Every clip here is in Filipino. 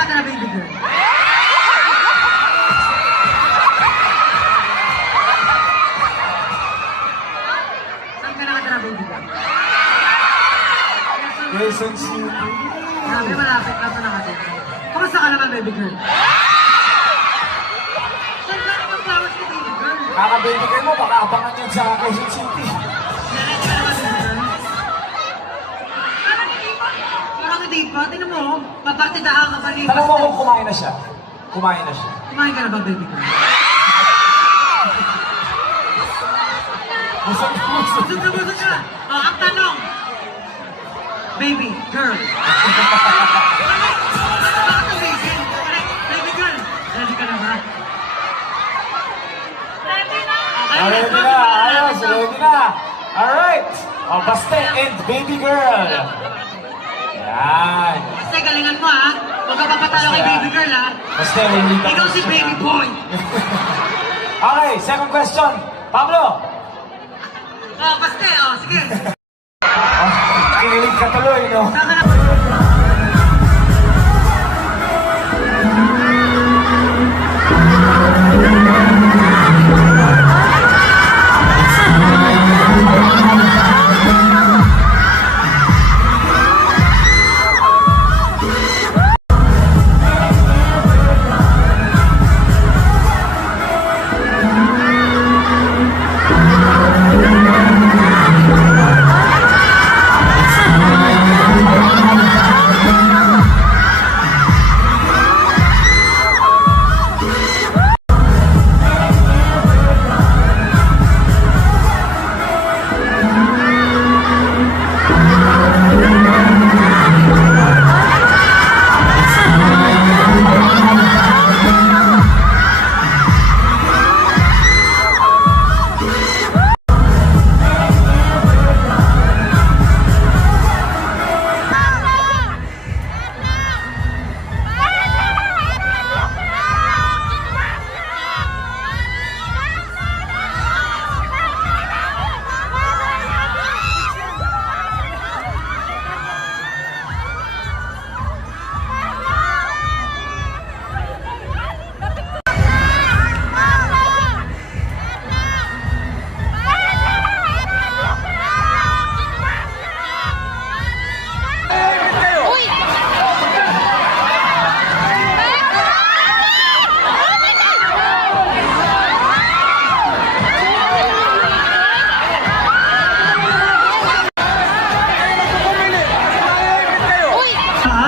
Saan ka na, baby girl? Saan ka nakatira, baby girl? Quezon City. Grabe, malapit na ito nakatira. Kamusta ka naman, baby girl? Saan ka naman flowers ko, baby girl? Kaka-baby girl mo, baka abangan yan sa Quezon City. Nakita ka naman, baby girl? Parang hindi pa. Tingnan mo, papartidahan ka pa rin. Tanong mo kung kumain na siya. Kumain na siya. Kumain ka na ba, baby girl? Busog na busog. Busog na busog ka. Oh, ang tanong. Baby girl. Bakit ang baby? Baby girl. Ready ka na ba? Ready na. Ready na, ayos, ready na. Alright. O, Baste and baby girl. Yan. Basta galingan mo, ha? Huwag ka papatalo kay baby girl, ha? Baste, hindi ka Ikaw si baby boy. Okay, second question. Pablo. Oh, Baste, oh, sige. Kinilig ka tuloy, no? Saan ka na?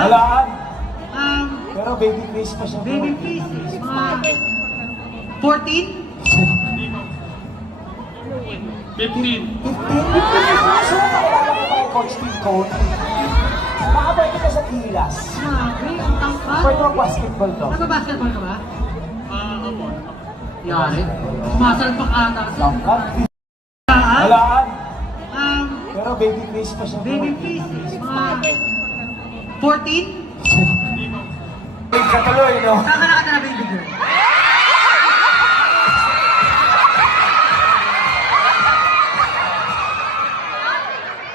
Walaan. Um, Pero baby face pa siya. baby faces. Mga 14? 15. So, nakilala ko kay Coach Steve Cone. Makabalik ka sa Gilas. Grabe, ang tangkad. Pwede mag-basketball to. Nag-basketball ka ba? Yari. Sumasalpak ata. Tangkad. Ah, Walaan. um, Pero baby face pa siya. baby faces. Mga 14? Kinilig ka tuloy, no? Saan ka nakatira, baby girl?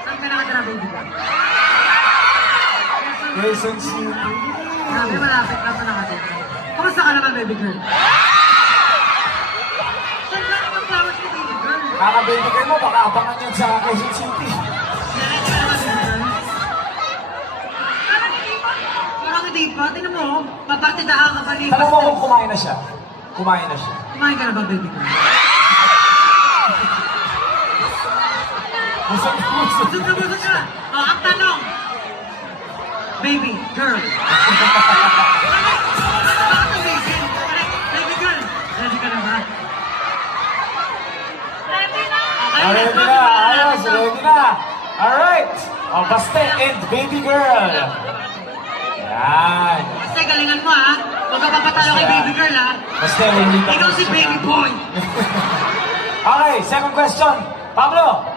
Saan ka nakatira, baby girl? Quezon City. Grabe, malapit na ito nakatira. Kamusta ka naman, baby girl? Saan ka naman flowers ko, baby girl? Kaka-baby girl mo, baka abangan yan sa Quezon City. Nakita ka naman, baby girl? Parang hindi pa. Tingnan mo, papartidahan ka pa rin. Tanong mo kung kumain na siya. Kumain na siya. Kumain ka na ba, baby girl? Busog na busog. Busog na busog ka. Oh, ang tanong. Baby girl. Bakit ang baby? Baby girl. Ready ka na ba? Ready na. Ready na, ayos, ready na. Alright. O, Baste and baby girl. Yan. Basta galingan mo, ha? Huwag ka papatalo kay baby girl, ha? Baste, hindi ka Ikaw si baby boy. Okay, second question. Pablo.